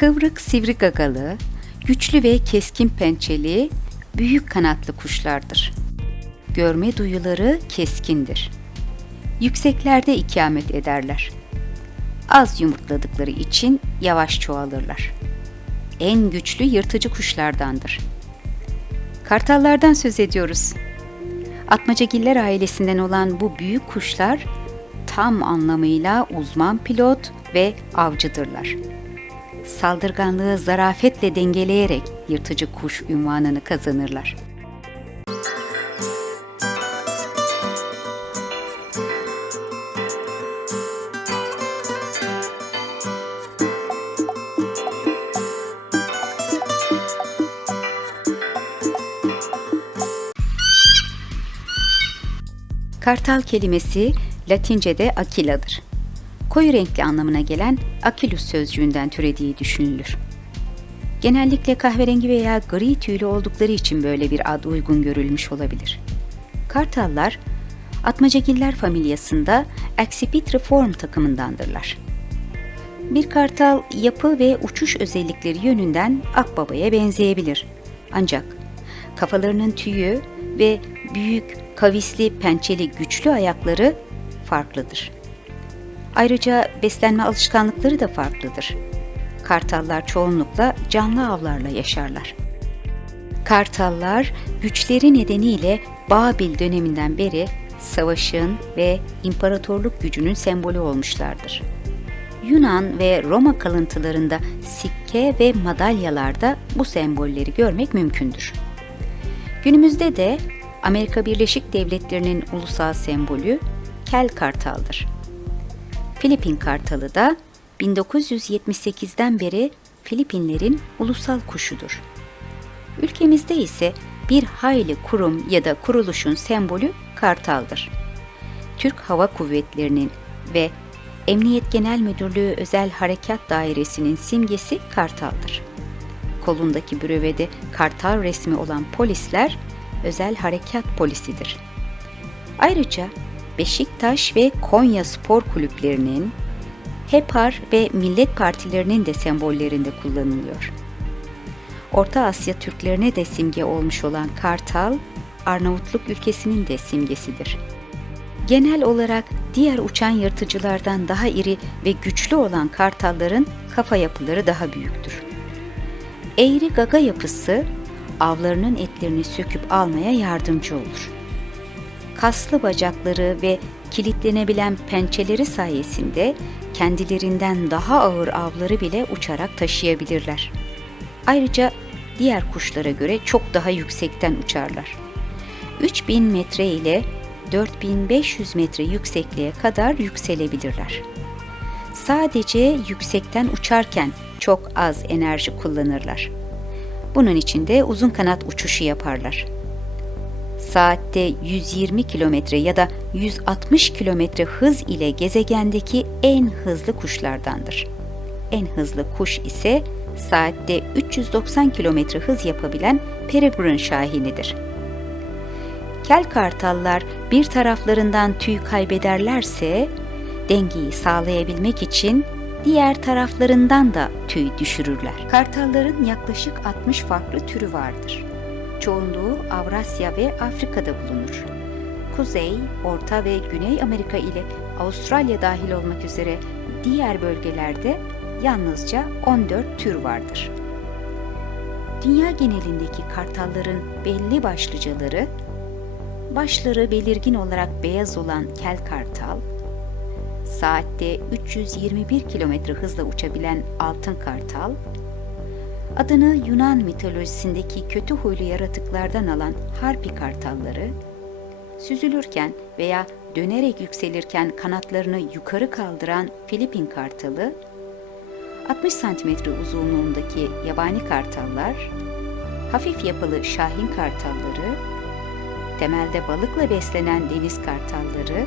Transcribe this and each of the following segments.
Kıvrık sivri gagalı, güçlü ve keskin pençeli, büyük kanatlı kuşlardır. Görme duyuları keskindir. Yükseklerde ikamet ederler. Az yumurtladıkları için yavaş çoğalırlar. En güçlü yırtıcı kuşlardandır. Kartallardan söz ediyoruz. Atmacagiller ailesinden olan bu büyük kuşlar tam anlamıyla uzman pilot ve avcıdırlar. Saldırganlığı zarafetle dengeleyerek yırtıcı kuş ünvanını kazanırlar. Kartal kelimesi Latince'de akiladır. Koyu renkli anlamına gelen akilus sözcüğünden türediği düşünülür. Genellikle kahverengi veya gri tüylü oldukları için böyle bir ad uygun görülmüş olabilir. Kartallar, atmacagiller familyasında Accipitriform takımındandırlar. Bir kartal yapı ve uçuş özellikleri yönünden akbabaya benzeyebilir. Ancak kafalarının tüyü ve büyük, kavisli, pençeli güçlü ayakları farklıdır. Ayrıca beslenme alışkanlıkları da farklıdır. Kartallar çoğunlukla canlı avlarla yaşarlar. Kartallar güçleri nedeniyle Babil döneminden beri savaşın ve imparatorluk gücünün sembolü olmuşlardır. Yunan ve Roma kalıntılarında sikke ve madalyalarda bu sembolleri görmek mümkündür. Günümüzde de Amerika Birleşik Devletleri'nin ulusal sembolü kel kartaldır. Filipin kartalı da 1978'den beri Filipinlerin ulusal kuşudur. Ülkemizde ise bir hayli kurum ya da kuruluşun sembolü kartaldır. Türk Hava Kuvvetleri'nin ve Emniyet Genel Müdürlüğü Özel Harekat Dairesi'nin simgesi kartaldır. Kolundaki bürövede kartal resmi olan polisler özel harekat polisidir. Ayrıca Beşiktaş ve Konya Spor Kulüplerinin, HEPAR ve Millet Partilerinin de sembollerinde kullanılıyor. Orta Asya Türklerine de simge olmuş olan kartal, Arnavutluk ülkesinin de simgesidir. Genel olarak diğer uçan yırtıcılardan daha iri ve güçlü olan kartalların kafa yapıları daha büyüktür. Eğri gaga yapısı avlarının etlerini söküp almaya yardımcı olur. Kaslı bacakları ve kilitlenebilen pençeleri sayesinde kendilerinden daha ağır avları bile uçarak taşıyabilirler. Ayrıca diğer kuşlara göre çok daha yüksekten uçarlar. 3000 metre ile 4500 metre yüksekliğe kadar yükselebilirler. Sadece yüksekten uçarken çok az enerji kullanırlar. Bunun için de uzun kanat uçuşu yaparlar. Saatte 120 kilometre ya da 160 kilometre hız ile gezegendeki en hızlı kuşlardandır. En hızlı kuş ise saatte 390 kilometre hız yapabilen peregrine şahinidir. Kel kartallar bir taraflarından tüy kaybederlerse dengeyi sağlayabilmek için diğer taraflarından da tüy düşürürler. Kartalların yaklaşık 60 farklı türü vardır. Çoğunluğu Avrasya ve Afrika'da bulunur. Kuzey, Orta ve Güney Amerika ile Avustralya dahil olmak üzere diğer bölgelerde yalnızca 14 tür vardır. Dünya genelindeki kartalların belli başlıcaları, başları belirgin olarak beyaz olan kel kartal, saatte 321 kilometre hızla uçabilen altın kartal, adını Yunan mitolojisindeki kötü huylu yaratıklardan alan harpi kartalları, süzülürken veya dönerek yükselirken kanatlarını yukarı kaldıran Filipin kartalı, 60 santimetre uzunluğundaki yabani kartallar, hafif yapılı şahin kartalları, temelde balıkla beslenen deniz kartalları,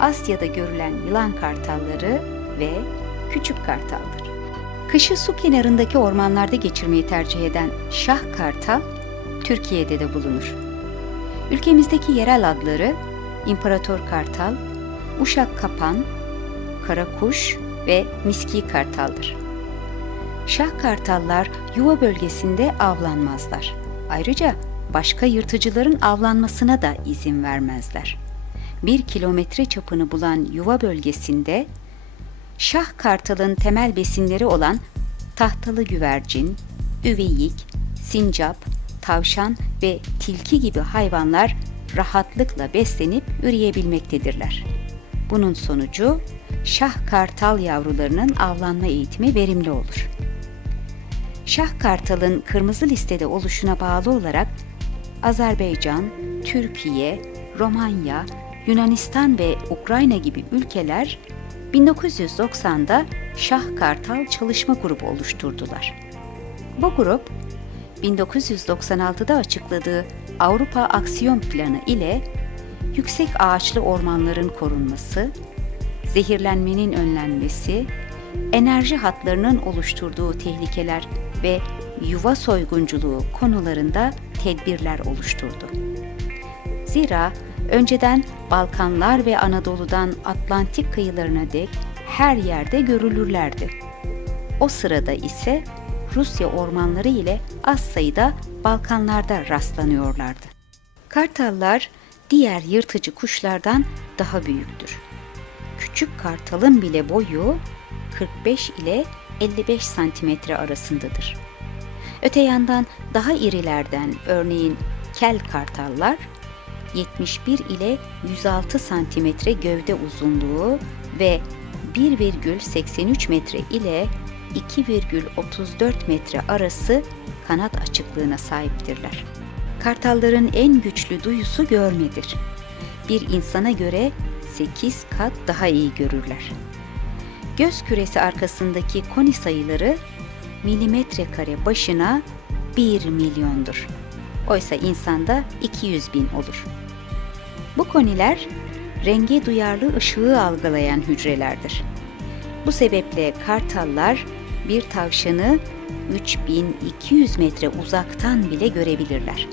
Asya'da görülen yılan kartalları ve küçük kartaldır. Kışı su kenarındaki ormanlarda geçirmeyi tercih eden şah kartal, Türkiye'de de bulunur. Ülkemizdeki yerel adları İmparator Kartal, Uşak Kapan, Karakuş ve Miski Kartal'dır. Şah kartallar yuva bölgesinde avlanmazlar. Ayrıca başka yırtıcıların avlanmasına da izin vermezler. Bir kilometre çapını bulan yuva bölgesinde şah kartalın temel besinleri olan tahtalı güvercin, üveyik, sincap, tavşan ve tilki gibi hayvanlar rahatlıkla beslenip üreyebilmektedirler. Bunun sonucu şah kartal yavrularının avlanma eğitimi verimli olur. Şah kartalın kırmızı listede oluşuna bağlı olarak Azerbaycan, Türkiye, Romanya, Yunanistan ve Ukrayna gibi ülkeler 1990'da Şah Kartal Çalışma Grubu oluşturdular. Bu grup 1996'da açıkladığı Avrupa Aksiyon Planı ile yüksek ağaçlı ormanların korunması, zehirlenmenin önlenmesi, enerji hatlarının oluşturduğu tehlikeler ve yuva soygunculuğu konularında tedbirler oluşturdu. Zira önceden Balkanlar ve Anadolu'dan Atlantik kıyılarına dek her yerde görülürlerdi. O sırada ise Rusya ormanları ile az sayıda Balkanlarda rastlanıyorlardı. Kartallar diğer yırtıcı kuşlardan daha büyüktür. Küçük kartalın bile boyu 45 ile 55 santimetre arasındadır. Öte yandan daha irilerden örneğin kel kartallar 71 ile 106 santimetre gövde uzunluğu ve 1,83 metre ile 2,34 metre arası kanat açıklığına sahiptirler. Kartalların en güçlü duyusu görmedir. Bir insana göre 8 kat daha iyi görürler. Göz küresi arkasındaki koni sayıları milimetre kare başına 1 milyondur. Oysa insanda 200 bin olur. Bu koniler renge duyarlı ışığı algılayan hücrelerdir. Bu sebeple kartallar bir tavşanı 3200 metre uzaktan bile görebilirler.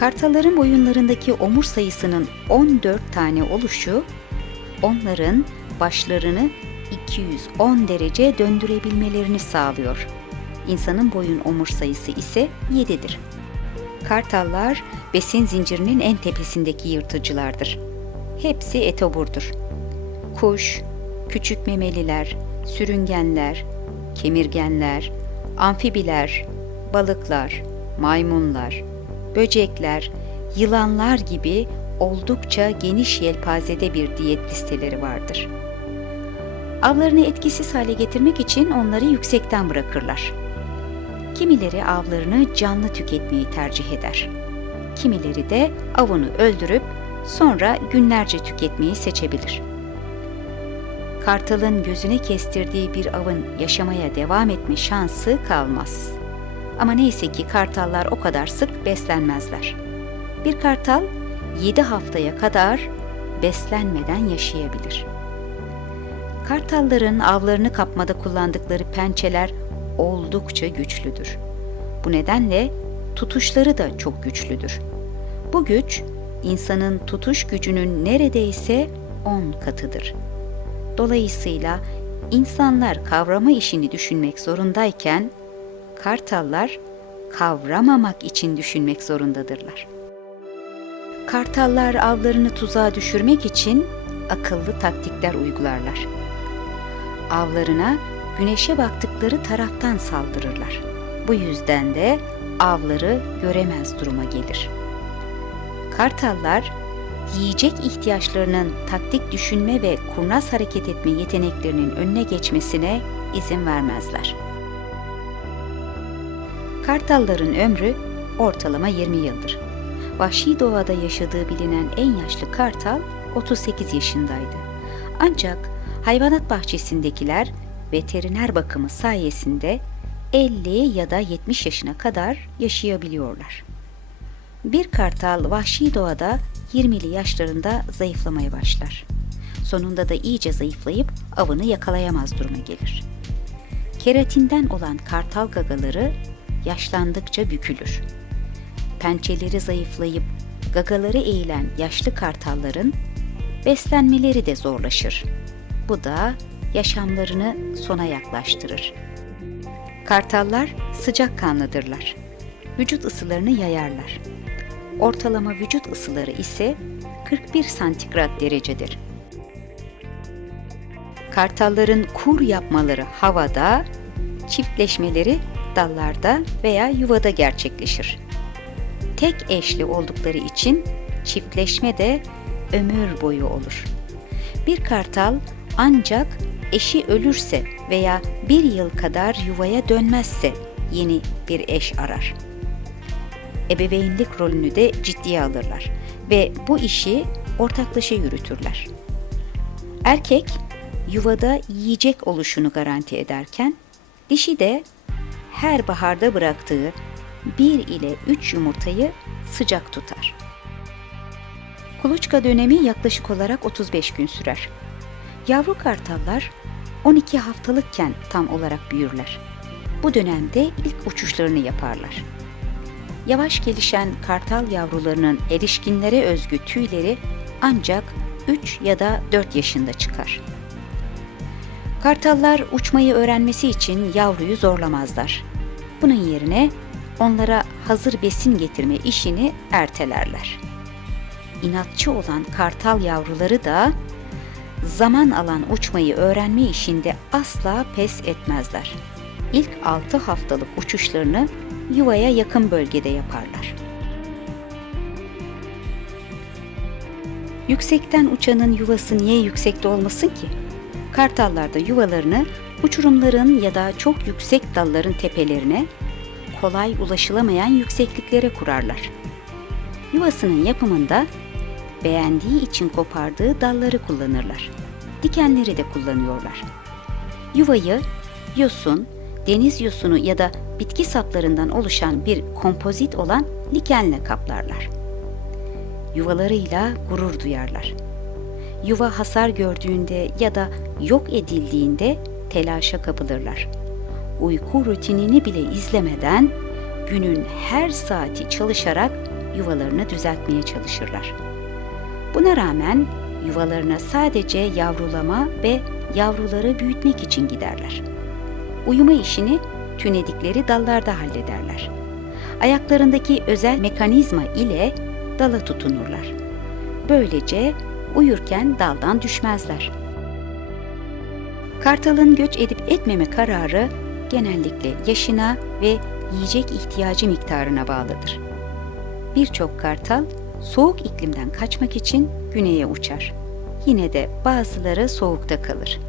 Kartalların boyunlarındaki omur sayısının 14 tane oluşu, onların başlarını 210 derece döndürebilmelerini sağlıyor. İnsanın boyun omur sayısı ise 7'dir. Kartallar besin zincirinin en tepesindeki yırtıcılardır. Hepsi etoburdur. Kuş, küçük memeliler, sürüngenler, kemirgenler, amfibiler, balıklar, maymunlar, böcekler, yılanlar gibi oldukça geniş yelpazede bir diyet listeleri vardır. Avlarını etkisiz hale getirmek için onları yüksekten bırakırlar. Kimileri avlarını canlı tüketmeyi tercih eder. Kimileri de avını öldürüp sonra günlerce tüketmeyi seçebilir. Kartalın gözüne kestirdiği bir avın yaşamaya devam etme şansı kalmaz. Ama neyse ki kartallar o kadar sık beslenmezler. Bir kartal 7 haftaya kadar beslenmeden yaşayabilir. Kartalların avlarını kapmada kullandıkları pençeler oldukça güçlüdür. Bu nedenle tutuşları da çok güçlüdür. Bu güç insanın tutuş gücünün neredeyse 10 katıdır. Dolayısıyla insanlar kavrama işini düşünmek zorundayken kartallar kavramamak için düşünmek zorundadırlar. Kartallar avlarını tuzağa düşürmek için akıllı taktikler uygularlar. Avlarına güneşe baktıkları taraftan saldırırlar. Bu yüzden de avları göremez duruma gelir. Kartallar yiyecek ihtiyaçlarının taktik düşünme ve kurnaz hareket etme yeteneklerinin önüne geçmesine izin vermezler. Kartalların ömrü ortalama 20 yıldır. Vahşi doğada yaşadığı bilinen en yaşlı kartal 38 yaşındaydı. Ancak hayvanat bahçesindekiler veteriner bakımı sayesinde 50 ya da 70 yaşına kadar yaşayabiliyorlar. Bir kartal vahşi doğada 20'li yaşlarında zayıflamaya başlar. Sonunda da iyice zayıflayıp avını yakalayamaz duruma gelir. Keratinden olan kartal gagaları yaşlandıkça bükülür. Pençeleri zayıflayıp gagaları eğilen yaşlı kartalların beslenmeleri de zorlaşır. Bu da yaşamlarını sona yaklaştırır. Kartallar sıcak kanlıdırlar. Vücut ısılarını yayarlar. Ortalama vücut ısıları ise 41 santigrat derecedir. Kartalların kur yapmaları havada, çiftleşmeleri dallarda veya yuvada gerçekleşir. Tek eşli oldukları için çiftleşme de ömür boyu olur. Bir kartal ancak eşi ölürse veya bir yıl kadar yuvaya dönmezse yeni bir eş arar. Ebeveynlik rolünü de ciddiye alırlar ve bu işi ortaklaşa yürütürler. Erkek yuvada yiyecek oluşunu garanti ederken dişi de her baharda bıraktığı bir ile üç yumurtayı sıcak tutar. Kuluçka dönemi yaklaşık olarak 35 gün sürer. Yavru kartallar 12 haftalıkken tam olarak büyürler. Bu dönemde ilk uçuşlarını yaparlar. Yavaş gelişen kartal yavrularının erişkinlere özgü tüyleri ancak 3 ya da 4 yaşında çıkar. Kartallar uçmayı öğrenmesi için yavruyu zorlamazlar. Bunun yerine onlara hazır besin getirme işini ertelerler. İnatçı olan kartal yavruları da zaman alan uçmayı öğrenme işinde asla pes etmezler. İlk 6 haftalık uçuşlarını yuvaya yakın bölgede yaparlar. Yüksekten uçanın yuvası niye yüksekte olmasın ki? Kartallar da yuvalarını uçurumların ya da çok yüksek dalların tepelerine, kolay ulaşılamayan yüksekliklere kurarlar. Yuvasının yapımında beğendiği için kopardığı dalları kullanırlar. Dikenleri de kullanıyorlar. Yuvayı yosun, deniz yosunu ya da bitki saplarından oluşan bir kompozit olan likenle kaplarlar. Yuvalarıyla gurur duyarlar. Yuva hasar gördüğünde ya da yok edildiğinde telaşa kapılırlar. Uyku rutinini bile izlemeden günün her saati çalışarak yuvalarını düzeltmeye çalışırlar. Buna rağmen yuvalarına sadece yavrulama ve yavruları büyütmek için giderler. Uyuma işini tünedikleri dallarda hallederler. Ayaklarındaki özel mekanizma ile dala tutunurlar. Böylece uyurken daldan düşmezler. Kartalın göç edip etmeme kararı genellikle yaşına ve yiyecek ihtiyacı miktarına bağlıdır. Birçok kartal soğuk iklimden kaçmak için güneye uçar. Yine de bazıları soğukta kalır.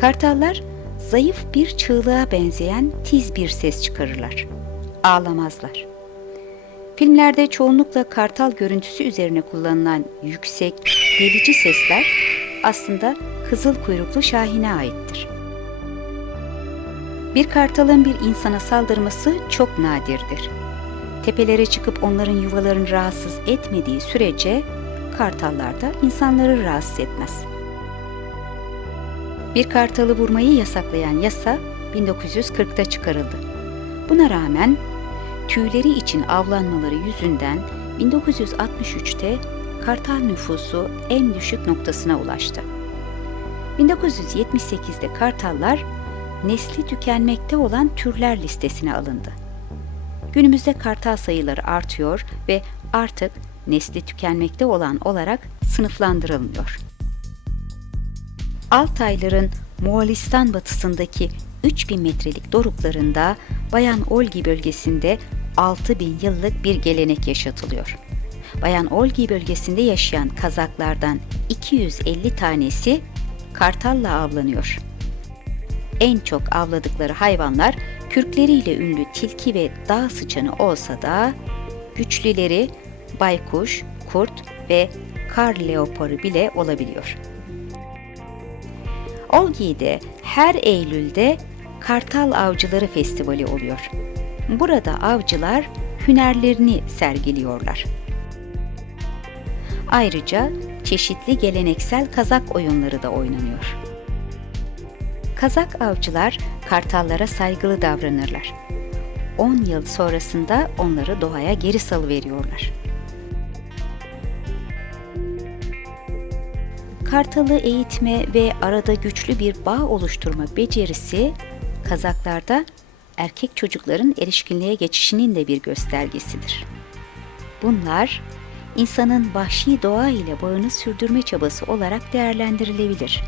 Kartallar zayıf bir çığlığa benzeyen tiz bir ses çıkarırlar. Ağlamazlar. Filmlerde çoğunlukla kartal görüntüsü üzerine kullanılan yüksek, delici sesler aslında kızıl kuyruklu şahine aittir. Bir kartalın bir insana saldırması çok nadirdir. Tepelere çıkıp onların yuvalarını rahatsız etmediği sürece kartallar da insanları rahatsız etmez. Bir kartalı vurmayı yasaklayan yasa 1940'ta çıkarıldı. Buna rağmen tüyleri için avlanmaları yüzünden 1963'te kartal nüfusu en düşük noktasına ulaştı. 1978'de kartallar nesli tükenmekte olan türler listesine alındı. Günümüzde kartal sayıları artıyor ve artık nesli tükenmekte olan olarak sınıflandırılmıyor. Altayların Moğolistan batısındaki 3000 metrelik doruklarında Bayan Olgi bölgesinde 6000 yıllık bir gelenek yaşatılıyor. Bayan Olgi bölgesinde yaşayan kazaklardan 250 tanesi kartalla avlanıyor. En çok avladıkları hayvanlar kürkleriyle ünlü tilki ve dağ sıçanı olsa da güçlüleri baykuş, kurt ve kar leoparı bile olabiliyor. Olgi'de her Eylül'de Kartal Avcıları Festivali oluyor. Burada avcılar hünerlerini sergiliyorlar. Ayrıca çeşitli geleneksel kazak oyunları da oynanıyor. Kazak avcılar kartallara saygılı davranırlar. 10 yıl sonrasında onları doğaya geri salıveriyorlar. Kartalı eğitme ve arada güçlü bir bağ oluşturma becerisi Kazaklarda erkek çocukların erişkinliğe geçişinin de bir göstergesidir. Bunlar insanın vahşi doğa ile bağını sürdürme çabası olarak değerlendirilebilir.